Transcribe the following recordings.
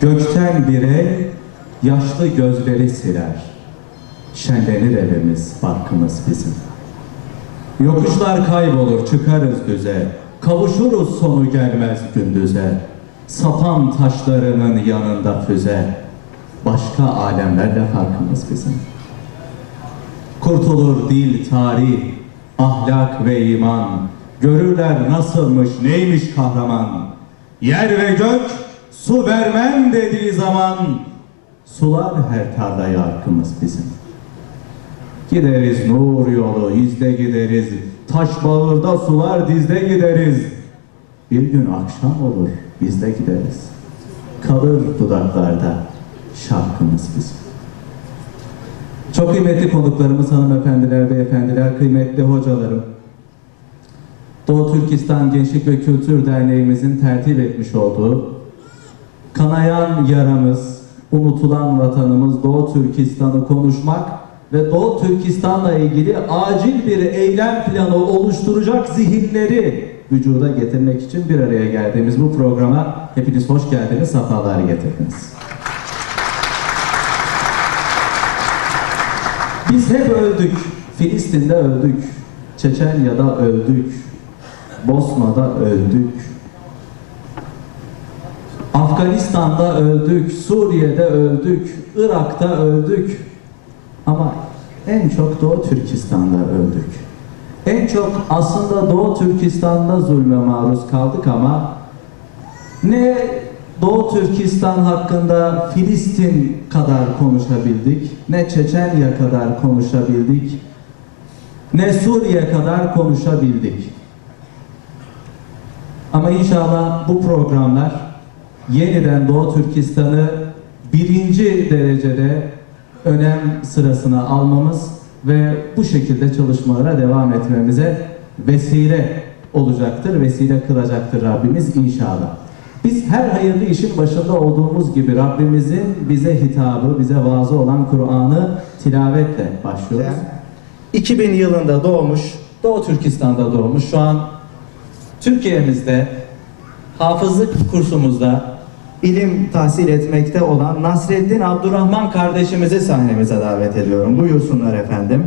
Gökten bir el yaşlı gözleri siler. Şenlenir evimiz, barkımız bizim. Yokuşlar kaybolur, çıkarız düze. Kavuşuruz sonu gelmez gündüze. Sapan taşlarının yanında füze. Başka alemlerle farkımız bizim. Kurtulur dil, tarih, ahlak ve iman. Görürler nasılmış, neymiş kahraman. Yer ve gök su vermem dediği zaman sular her tarlaya hakkımız bizim. Gideriz nur yolu, izde gideriz. Taş bağırda sular dizde gideriz. Bir gün akşam olur, biz de gideriz. Kalır dudaklarda şarkımız bizim. Çok kıymetli konuklarımız, hanımefendiler, beyefendiler, kıymetli hocalarım. Doğu Türkistan Gençlik ve Kültür Derneğimizin tertip etmiş olduğu kanayan yaramız, unutulan vatanımız Doğu Türkistan'ı konuşmak ve Doğu Türkistan'la ilgili acil bir eylem planı oluşturacak zihinleri vücuda getirmek için bir araya geldiğimiz bu programa hepiniz hoş geldiniz, sefalar getirdiniz. Biz hep öldük. Filistin'de öldük. Çeçenya'da öldük. Bosna'da öldük. Afganistan'da öldük. Suriye'de öldük. Irak'ta öldük. Ama en çok Doğu Türkistan'da öldük. En çok aslında Doğu Türkistan'da zulme maruz kaldık ama ne Doğu Türkistan hakkında Filistin kadar konuşabildik, ne Çeçenya kadar konuşabildik, ne Suriye kadar konuşabildik. Ama inşallah bu programlar yeniden Doğu Türkistan'ı birinci derecede önem sırasına almamız ve bu şekilde çalışmalara devam etmemize vesile olacaktır, vesile kılacaktır Rabbimiz inşallah. Biz her hayırlı işin başında olduğumuz gibi Rabbimizin bize hitabı, bize vaazı olan Kur'an'ı tilavetle başlıyoruz. 2000 yılında doğmuş, Doğu Türkistan'da doğmuş, şu an Türkiye'mizde hafızlık kursumuzda ilim tahsil etmekte olan Nasreddin Abdurrahman kardeşimizi sahnemize davet ediyorum. Buyursunlar efendim.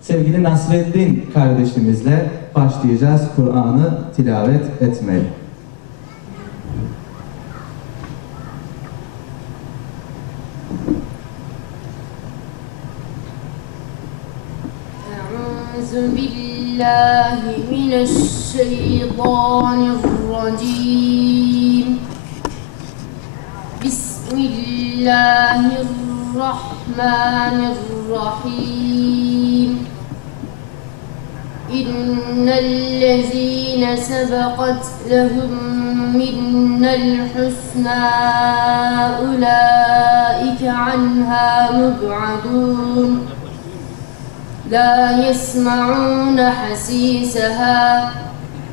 Sevgili Nasreddin kardeşimizle başlayacağız Kur'an'ı tilavet etmeye. Billahi mineşşeytanirracim. Bismillahirrahmanirrahim. İnnellezîne sebeqat lehum minnel husnâ ulâike anhâ mub'adûn. لا يسمعون حسيسها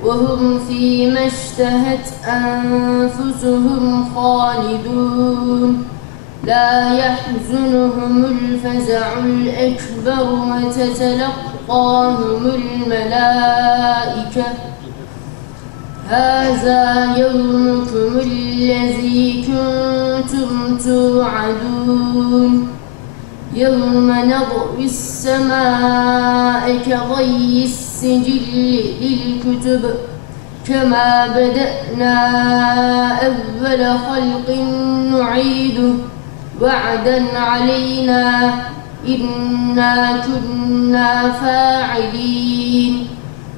وهم فيما اشتهت أنفسهم خالدون لا يحزنهم الفزع الأكبر وتتلقاهم الملائكة هذا يومكم الذي كنتم توعدون يوم نطوي السماء كطي السجل للكتب كما بدأنا أول خلق نعيده وعدا علينا إنا كنا فاعلين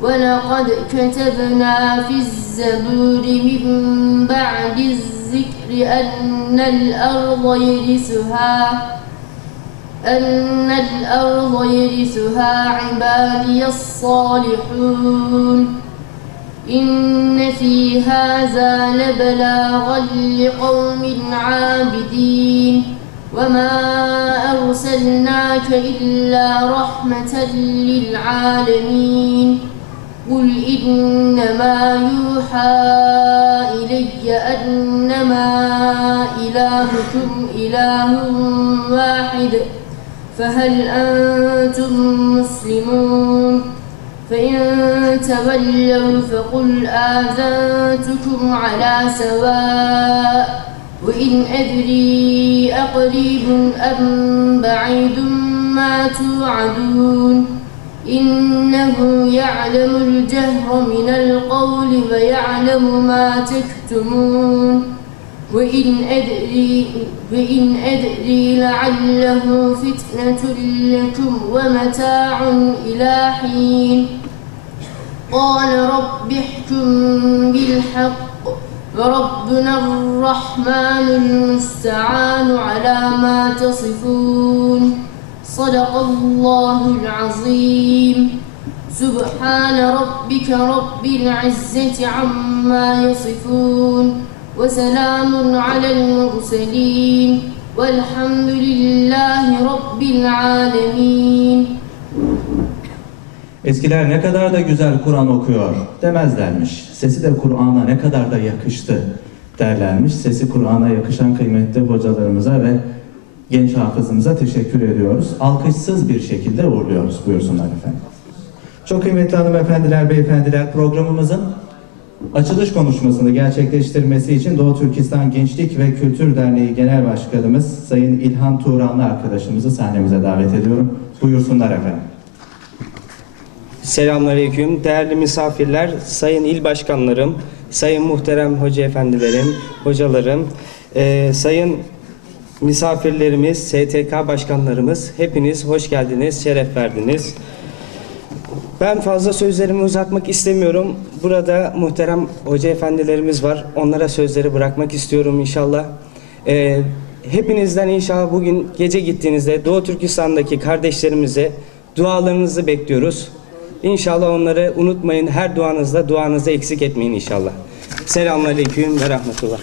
ولقد كتبنا في الزبور من بعد الذكر أن الأرض يرثها عبادي الصالحون إن في هذا لبلاغا لقوم عابدين وما أرسلناك إلا رحمة للعالمين قل إنما يوحى إلي أنما إلهكم إله واحد فهل أنتم مسلمون فإن تولوا فقل آذنتكم على سواء وإن أدري أقريب أم بعيد ما توعدون إنه يعلم الجهر من القول ويعلم ما تكتمون وإن أدري لعله فتنة لكم ومتاع إلى حين قال رب احكم بالحق وربنا الرحمن المستعان على ما تصفون صدق الله العظيم سبحان ربك رب العزة عما يصفون وسلام على المرسلين والحمد لله رب العالمين. Eskiler ne kadar da güzel Kur'an okuyor demezlermiş. Sesi de Kur'an'a ne kadar da yakıştı derlermiş. Sesi Kur'an'a yakışan kıymetli hocalarımıza ve genç hafızımıza teşekkür ediyoruz. Alkışsız bir şekilde uğurluyoruz. Buyursunlar efendim. Çok kıymetli hanımefendiler, beyefendiler, programımızın açılış konuşmasını gerçekleştirmesi için Doğu Türkistan Gençlik ve Kültür Derneği Genel Başkanımız Sayın İlhan Turanlı arkadaşımızı sahnemize davet ediyorum. Buyursunlar efendim. Selamünaleyküm. Değerli misafirler, sayın il başkanlarım, sayın muhterem hoca efendilerim, hocalarım, sayın misafirlerimiz, STK başkanlarımız, hepiniz hoş geldiniz, şeref verdiniz. Ben fazla sözlerimi uzatmak istemiyorum. Burada muhterem hoca efendilerimiz var. Onlara sözleri bırakmak istiyorum inşallah. Hepinizden inşallah bugün gece gittiğinizde Doğu Türkistan'daki kardeşlerimize dualarınızı bekliyoruz. İnşallah onları unutmayın. Her duanızda eksik etmeyin inşallah. Selamünaleyküm ve rahmetullah.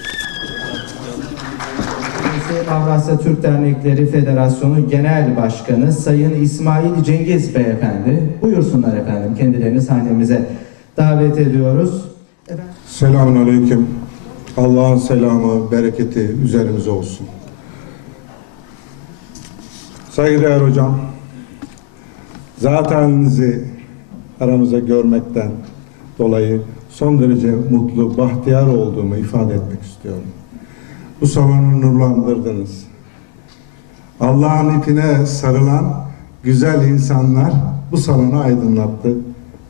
Avrasya Türk Dernekleri Federasyonu Genel Başkanı Sayın İsmail Cengiz Beyefendi. Buyursunlar efendim. Kendilerini sahnemize davet ediyoruz. Selamünaleyküm. Allah'ın selamı, bereketi üzerimize olsun. Saygıdeğer hocam, zatenizi aramıza görmekten dolayı son derece mutlu, bahtiyar olduğumu ifade etmek istiyorum. Bu salonu nurlandırdınız. Allah'ın ipine sarılan güzel insanlar bu salonu aydınlattı.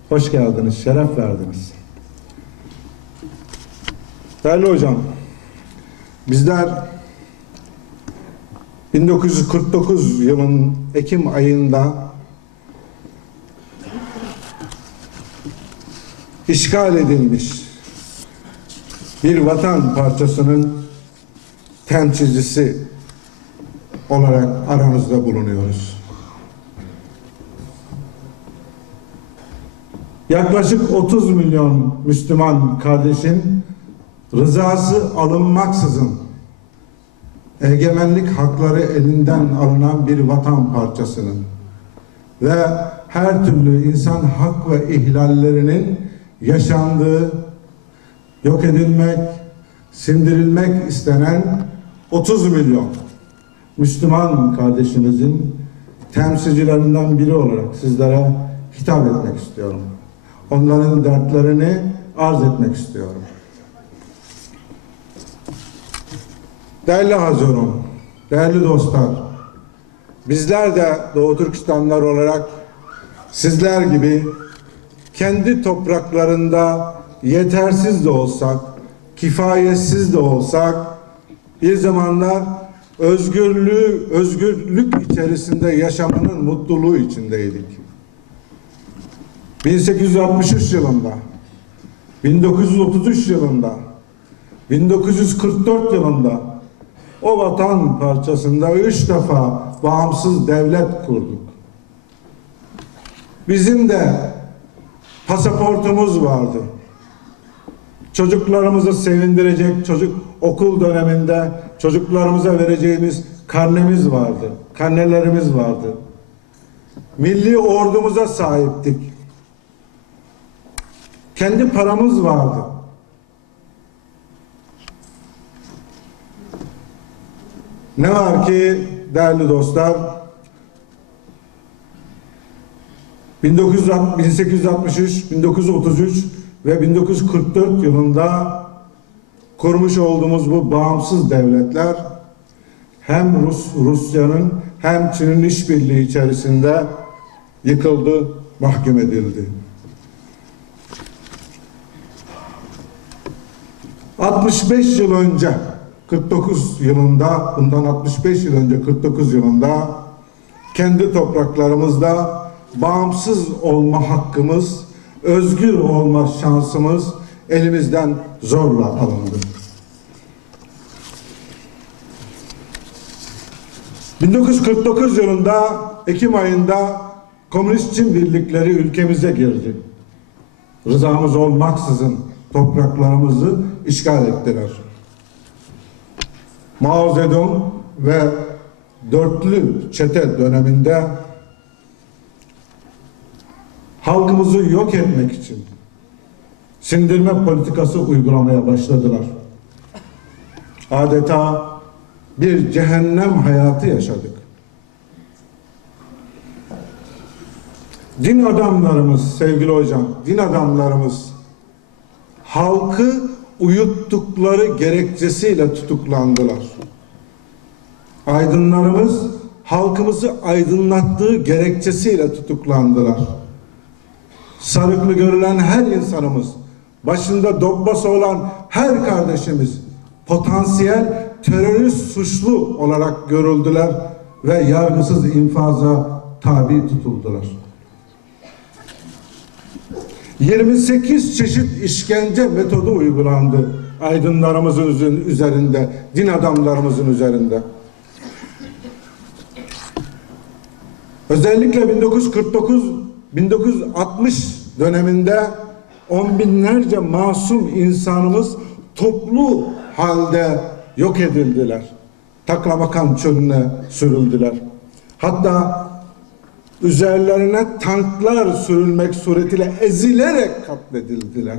Hoş geldiniz, şeref verdiniz. Değerli hocam, bizler 1949 yılının Ekim ayında işgal edilmiş bir vatan parçasının temsilcisi olarak aramızda bulunuyoruz. Yaklaşık 30 milyon Müslüman kardeşin rızası alınmaksızın egemenlik hakları elinden alınan bir vatan parçasının ve her türlü insan hak ve ihlallerinin yaşandığı, yok edilmek, sindirilmek istenen 30 milyon Müslüman kardeşimizin temsilcilerinden biri olarak sizlere hitap etmek istiyorum. Onların dertlerini arz etmek istiyorum. Değerli Hazirum, değerli dostlar, bizler de Doğu Türkistanlılar olarak sizler gibi kendi topraklarında yetersiz de olsak, kifayetsiz de olsak bir zamanlar özgürlük içerisinde yaşamanın mutluluğu içindeydik. 1863 yılında, 1933 yılında, 1944 yılında o vatan parçasında 3 defa bağımsız devlet kurduk. Bizim de pasaportumuz vardı. Çocuklarımızı sevindirecek okul döneminde çocuklarımıza vereceğimiz karnemiz vardı. Karnelerimiz vardı. Milli ordumuza sahiptik. Kendi paramız vardı. Ne var ki değerli dostlar, 1863, 1933 ve 1944 yılında kurmuş olduğumuz bu bağımsız devletler hem Rusya'nın hem Çin'in işbirliği içerisinde yıkıldı, mahkum edildi. 65 yıl önce 49 yılında, bundan 65 yıl önce 49 yılında kendi topraklarımızda bağımsız olma hakkımız, özgür olma şansımız elimizden zorla alındı. 1949 yılında Ekim ayında Komünist Çin birlikleri ülkemize girdi. Rızamız olmaksızın topraklarımızı işgal ettiler. Mao Zedong ve dörtlü çete döneminde halkımızı yok etmek için sindirme politikası uygulamaya başladılar. Adeta bir cehennem hayatı yaşadık. Din adamlarımız, sevgili hocam, din adamlarımız halkı uyuttukları gerekçesiyle tutuklandılar. Aydınlarımız halkımızı aydınlattığı gerekçesiyle tutuklandılar. Sarıklı görülen her insanımız, başında dobbası olan her kardeşimiz potansiyel terörist suçlu olarak görüldüler ve yargısız infaza tabi tutuldular. 28 çeşit işkence metodu uygulandı aydınlarımızın üzerinde, din adamlarımızın üzerinde. Özellikle 1949-1960 döneminde on binlerce masum insanımız toplu halde yok edildiler. Taklamakan çölüne sürüldüler. Hatta üzerlerine tanklar sürülmek suretiyle ezilerek katledildiler.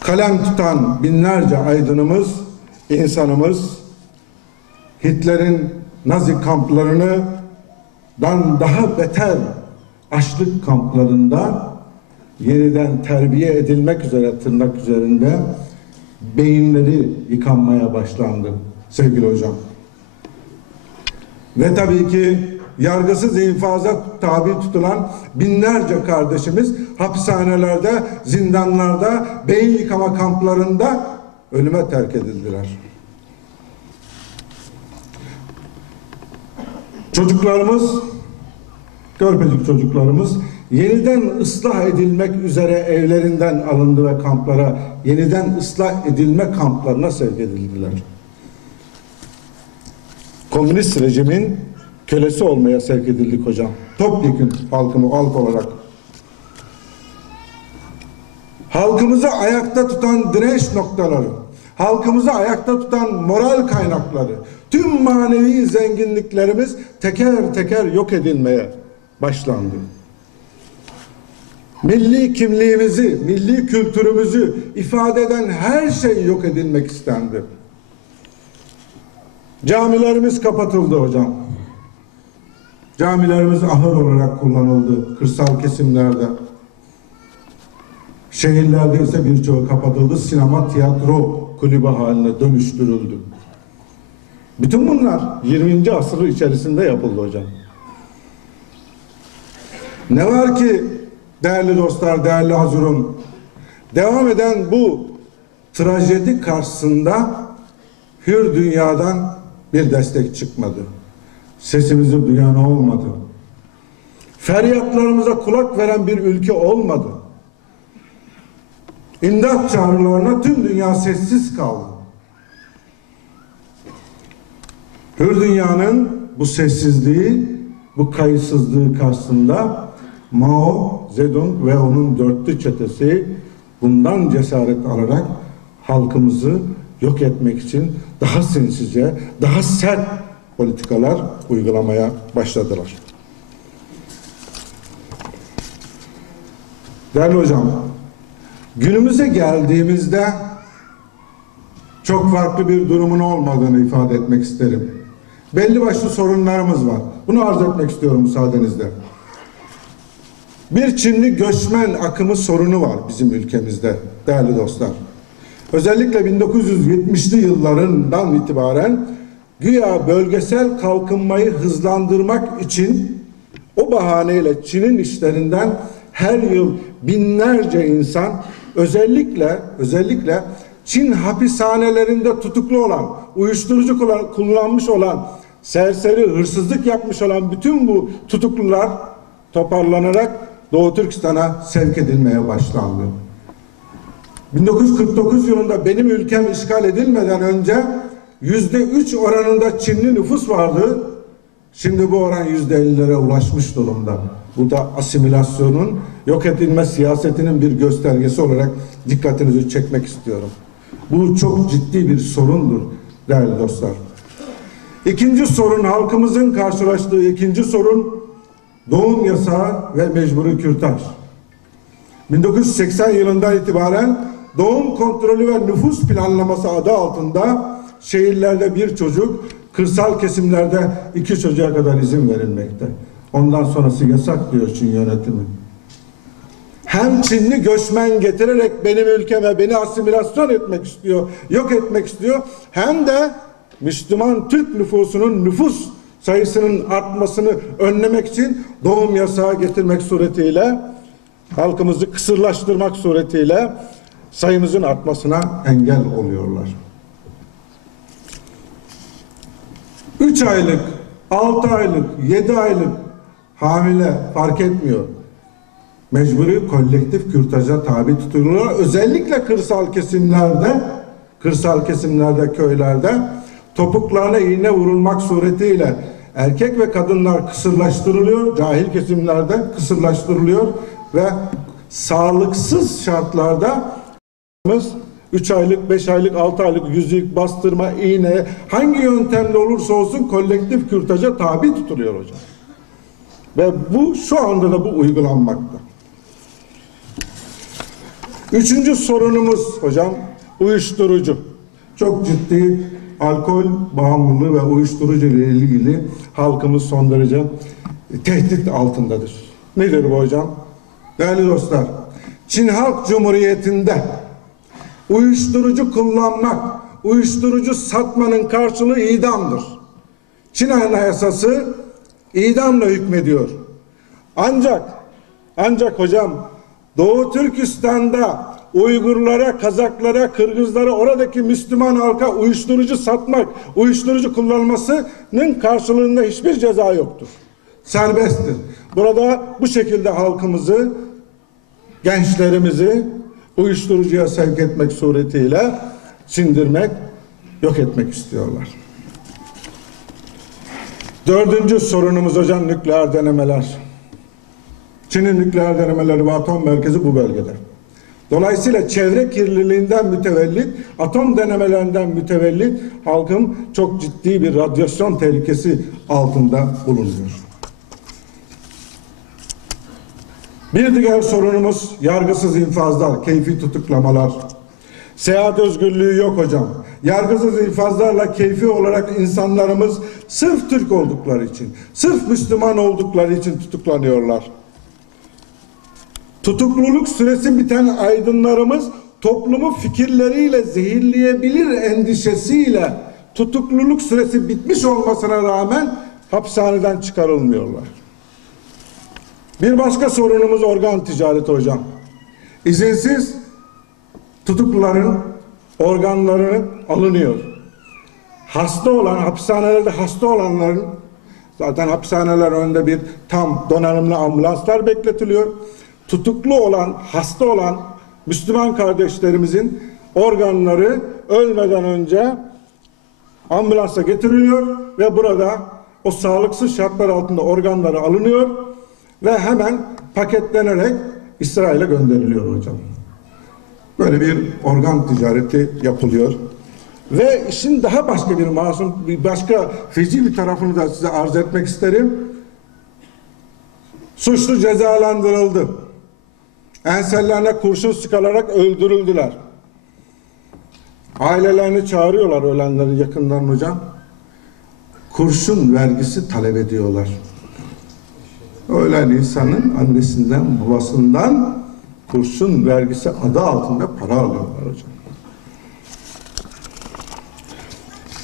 Kalem tutan binlerce aydınımız, insanımız Hitler'in Nazi kamplarından daha beter açlık kamplarında yeniden terbiye edilmek üzere tırnak üzerinde beyinleri yıkanmaya başlandı sevgili hocam. Ve tabii ki yargısız infaza tabi tutulan binlerce kardeşimiz hapishanelerde, zindanlarda, beyin yıkama kamplarında ölüme terk edildiler. Çocuklarımız, körpecik çocuklarımız yeniden ıslah edilmek üzere evlerinden alındı ve kamplara, yeniden ıslah edilme kamplarına sevk edildiler. Komünist rejimin kölesi olmaya sevk edildik hocam. Topyekün halk olarak. Halkımızı ayakta tutan direnç noktaları, halkımızı ayakta tutan moral kaynakları, tüm manevi zenginliklerimiz teker teker yok edilmeye başlandı. Milli kimliğimizi, milli kültürümüzü ifade eden her şey yok edilmek istendi. Camilerimiz kapatıldı hocam. Camilerimiz ahır olarak kullanıldı kırsal kesimlerde. Şehirlerde ise birçoğu kapatıldı. Sinema, tiyatro kulübü haline dönüştürüldü. Bütün bunlar 20. asır içerisinde yapıldı hocam. Ne var ki değerli dostlar, değerli Hazurun, devam eden bu trajedi karşısında hür dünyadan bir destek çıkmadı. Sesimizi duyan olmadı. Feryatlarımıza kulak veren bir ülke olmadı. İmdat çağrılarına tüm dünya sessiz kaldı. Hür dünyanın bu sessizliği, bu kayıtsızlığı karşısında Mao Zedong ve onun dörtlü çetesi bundan cesaret alarak halkımızı yok etmek için daha sinsice, daha sert politikalar uygulamaya başladılar. Değerli hocam, günümüze geldiğimizde çok farklı bir durumun olmadığını ifade etmek isterim. Belli başlı sorunlarımız var. Bunu arz etmek istiyorum müsaadenizle. Bir Çinli göçmen akımı sorunu var bizim ülkemizde değerli dostlar. Özellikle 1970'li yıllarından itibaren güya bölgesel kalkınmayı hızlandırmak için o bahaneyle Çin'in işlerinden her yıl binlerce insan özellikle Çin hapishanelerinde tutuklu olan, uyuşturucu kullanmış olan, serseri, hırsızlık yapmış olan bütün bu tutuklular toparlanarak Doğu Türkistan'a sevk edilmeye başlandı. 1949 yılında benim ülkem işgal edilmeden önce %3 oranında Çinli nüfus vardı. Şimdi bu oran %50'lere ulaşmış durumda. Bu da asimilasyonun, yok edilme siyasetinin bir göstergesi olarak dikkatinizi çekmek istiyorum. Bu çok ciddi bir sorundur değerli dostlar. İkinci sorun, halkımızın karşılaştığı ikinci sorun doğum yasağı ve mecburi kürtaj. 1980 yılından itibaren doğum kontrolü ve nüfus planlaması adı altında şehirlerde bir çocuk, kırsal kesimlerde 2 çocuğa kadar izin verilmekte. Ondan sonrası yasak diyor Çin yönetimi. Hem Çinli göçmen getirerek benim ülkeme beni asimilasyon etmek istiyor, yok etmek istiyor. Hem de Müslüman Türk nüfusunun nüfus sayısının artmasını önlemek için doğum yasağı getirmek suretiyle, halkımızı kısırlaştırmak suretiyle sayımızın artmasına engel oluyorlar. 3 aylık, 6 aylık, 7 aylık hamile fark etmiyor. Mecburi kolektif kürtaja tabi tutuluyorlar. Özellikle kırsal kesimlerde, köylerde topuklarına iğne vurulmak suretiyle erkek ve kadınlar kısırlaştırılıyor. Cahil kesimlerde kısırlaştırılıyor ve sağlıksız şartlarda 3 aylık, 5 aylık, 6 aylık yüzük, bastırma, iğne hangi yöntemle olursa olsun kolektif kürtaja tabi tutuluyor hocam. Ve bu şu anda da bu uygulanmakta. Üçüncü sorunumuz hocam uyuşturucu. Çok ciddi alkol bağımlılığı ve uyuşturucu ile ilgili halkımız son derece tehdit altındadır. Nedir bu hocam? Değerli dostlar, Çin Halk Cumhuriyeti'nde uyuşturucu kullanmak, uyuşturucu satmanın karşılığı idamdır. Çin Anayasası idamla hükmediyor. Ancak hocam Doğu Türkistan'da Uygurlara, Kazaklara, Kırgızlara, oradaki Müslüman halka uyuşturucu satmak, uyuşturucu kullanmasının karşılığında hiçbir ceza yoktur. Serbesttir. Burada bu şekilde halkımızı, gençlerimizi uyuşturucuya sevk etmek suretiyle sindirmek, yok etmek istiyorlar. Dördüncü sorunumuz hocam nükleer denemeler. Çin'in nükleer denemeleri ve atom merkezi bu bölgede. Dolayısıyla çevre kirliliğinden mütevellit, atom denemelerinden mütevellit halkın çok ciddi bir radyasyon tehlikesi altında bulunuyor. Bir diğer sorunumuz yargısız infazlar, keyfi tutuklamalar. Seyahat özgürlüğü yok hocam. Yargısız infazlarla keyfi olarak insanlarımız sırf Türk oldukları için, sırf Müslüman oldukları için tutuklanıyorlar. Tutukluluk süresi biten aydınlarımız toplumu fikirleriyle zehirleyebilir endişesiyle tutukluluk süresi bitmiş olmasına rağmen hapishaneden çıkarılmıyorlar. Bir başka sorunumuz organ ticareti hocam. İzinsiz tutukluların organları alınıyor. Hasta olan, hapishanelerde hasta olanların, zaten hapishaneler önünde bir tam donanımlı ambulanslar bekletiliyor. Tutuklu olan, hasta olan Müslüman kardeşlerimizin organları ölmeden önce ambulansa getiriliyor ve burada o sağlıksız şartlar altında organları alınıyor ve hemen paketlenerek İsrail'e gönderiliyor hocam. Böyle bir organ ticareti yapılıyor. Ve işin daha başka bir masum, bir başka feci bir tarafını da size arz etmek isterim. Suçlu cezalandırıldı. Ensellerine kurşun sıkılarak öldürüldüler. Ailelerini çağırıyorlar ölenlerin yakınlarını hocam. Kurşun vergisi talep ediyorlar. Ölen insanın annesinden, babasından kurşun vergisi adı altında para alıyorlar hocam.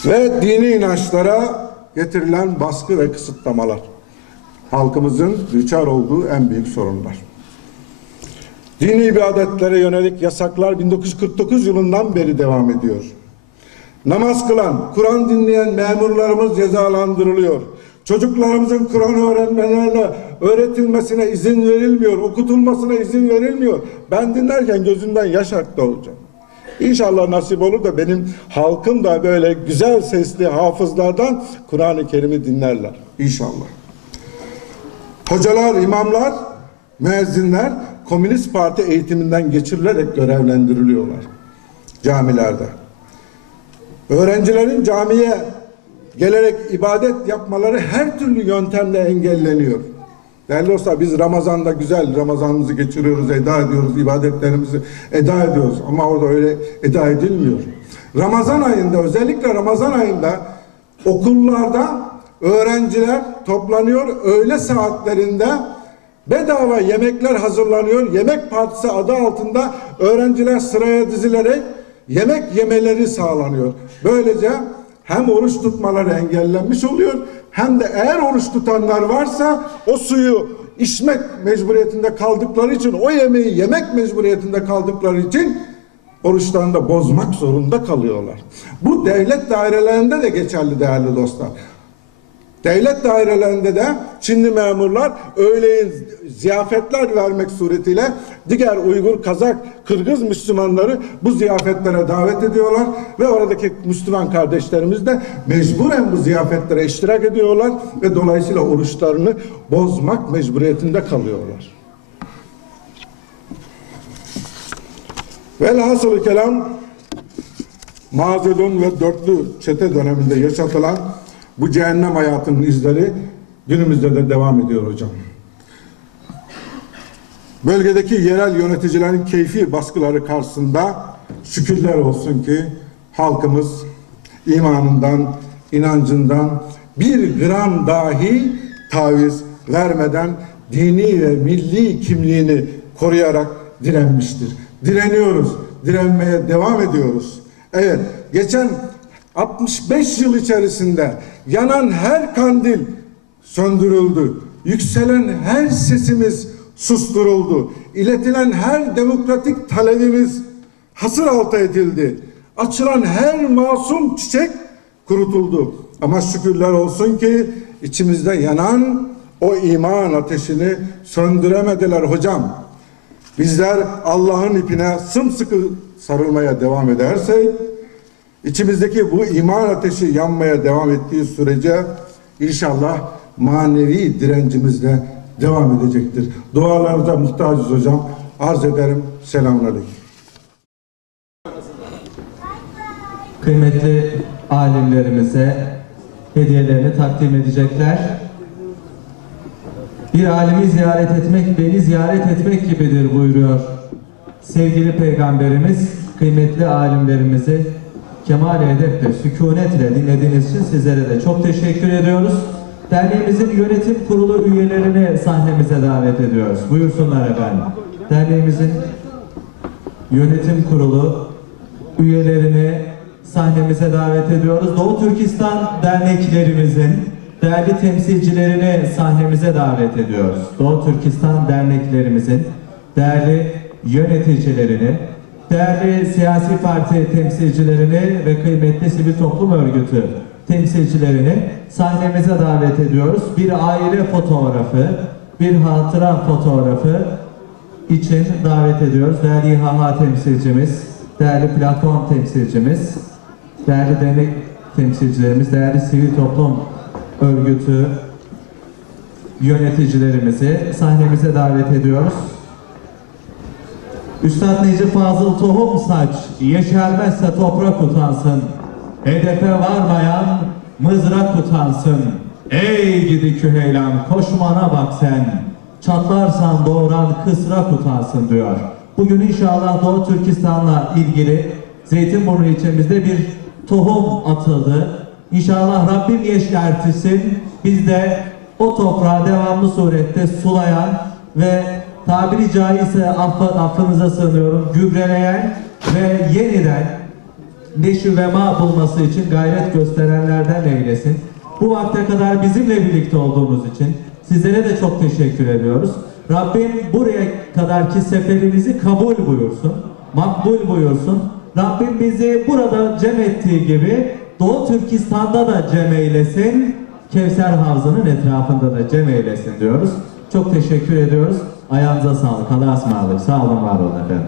Ve dini inançlara getirilen baskı ve kısıtlamalar. Halkımızın düçar olduğu en büyük sorunlar. Dini ibadetlere yönelik yasaklar 1949 yılından beri devam ediyor. Namaz kılan, Kur'an dinleyen memurlarımız cezalandırılıyor. Çocuklarımızın Kur'an öğrenmelerine, öğretilmesine izin verilmiyor, okutulmasına izin verilmiyor. Ben dinlerken gözümden yaş aktı hocam. İnşallah nasip olur da benim halkım da böyle güzel sesli hafızlardan Kur'an-ı Kerim'i dinlerler. İnşallah. Hocalar, imamlar, müezzinler Komünist Parti eğitiminden geçirilerek görevlendiriliyorlar camilerde. Öğrencilerin camiye gelerek ibadet yapmaları her türlü yöntemle engelleniyor. Değerli dostlar, biz Ramazan'da güzel Ramazanımızı geçiriyoruz, eda ediyoruz, ibadetlerimizi eda ediyoruz. Ama orada öyle eda edilmiyor. Ramazan ayında, özellikle Ramazan ayında okullarda öğrenciler toplanıyor, öğle saatlerinde bedava yemekler hazırlanıyor. Yemek partisi adı altında öğrenciler sıraya dizilerek yemek yemeleri sağlanıyor. Böylece hem oruç tutmaları engellenmiş oluyor, hem de eğer oruç tutanlar varsa o suyu içmek mecburiyetinde kaldıkları için, o yemeği yemek mecburiyetinde kaldıkları için oruçlarını da bozmak zorunda kalıyorlar. Bu devlet dairelerinde de geçerli değerli dostlar. Devlet dairelerinde de Çinli memurlar öğleyin ziyafetler vermek suretiyle diğer Uygur, Kazak, Kırgız Müslümanları bu ziyafetlere davet ediyorlar ve oradaki Müslüman kardeşlerimiz de mecburen bu ziyafetlere iştirak ediyorlar ve dolayısıyla oruçlarını bozmak mecburiyetinde kalıyorlar. Velhasılı kelam, Mazedon ve Dörtlü Çete döneminde yaşatılan bu cehennem hayatının izleri günümüzde de devam ediyor hocam. Bölgedeki yerel yöneticilerin keyfi baskıları karşısında şükürler olsun ki halkımız imanından, inancından bir gram dahi taviz vermeden dini ve milli kimliğini koruyarak direnmiştir. Direniyoruz, direnmeye devam ediyoruz. Evet, geçen 65 yıl içerisinde yanan her kandil söndürüldü. Yükselen her sesimiz susturuldu. İletilen her demokratik talebimiz hasır altı edildi. Açılan her masum çiçek kurutuldu. Ama şükürler olsun ki içimizde yanan o iman ateşini söndüremediler hocam. Bizler Allah'ın ipine sımsıkı sarılmaya devam edersek, İçimizdeki bu iman ateşi yanmaya devam ettiği sürece inşallah manevi direncimiz de devam edecektir. Dualarınıza muhtacız hocam. Arz ederim. Selamünaleyküm. Kıymetli alimlerimize hediyelerini takdim edecekler. Bir alimi ziyaret etmek, beni ziyaret etmek gibidir buyuruyor sevgili Peygamberimiz. Kıymetli alimlerimizi kemal edep ve sükunetle dinlediğiniz için sizlere de çok teşekkür ediyoruz. Derneğimizin yönetim kurulu üyelerini sahnemize davet ediyoruz. Buyursunlar efendim. Derneğimizin yönetim kurulu üyelerini sahnemize davet ediyoruz. Doğu Türkistan derneklerimizin değerli temsilcilerini sahnemize davet ediyoruz. Doğu Türkistan derneklerimizin değerli yöneticilerini, değerli siyasi parti temsilcilerini ve kıymetli sivil toplum örgütü temsilcilerini sahnemize davet ediyoruz. Bir aile fotoğrafı, bir hatıra fotoğrafı için davet ediyoruz. Değerli İHA temsilcimiz, değerli platform temsilcimiz, değerli dernek temsilcilerimiz, değerli sivil toplum örgütü yöneticilerimizi sahnemize davet ediyoruz. Üstad Necip Fazıl Tohumsaç, yeşermezse toprak utansın, hedefe varmayan mızrak utansın. Ey gidi Küheylan, koşmana bak sen, çatlarsan doğuran kısrak utansın diyor. Bugün inşallah Doğu Türkistan'la ilgili Zeytinburnu ilçemizde bir tohum atıldı. İnşallah Rabbim yeşertsin, biz de o toprağı devamlı surette sulayan ve tabiri caizse affınıza sığınıyorum, gübreleyen ve yeniden neşü ve ma bulması için gayret gösterenlerden eylesin. Bu vakte kadar bizimle birlikte olduğunuz için sizlere de çok teşekkür ediyoruz. Rabbim buraya kadarki seferimizi kabul buyursun, makbul buyursun. Rabbim bizi burada cem ettiği gibi Doğu Türkistan'da da cem eylesin, Kevser Havzı'nın etrafında da cem eylesin diyoruz. Çok teşekkür ediyoruz. Ayağınıza sağlık. Allah'a ısmarladık. Sağ olun, var olun efendim.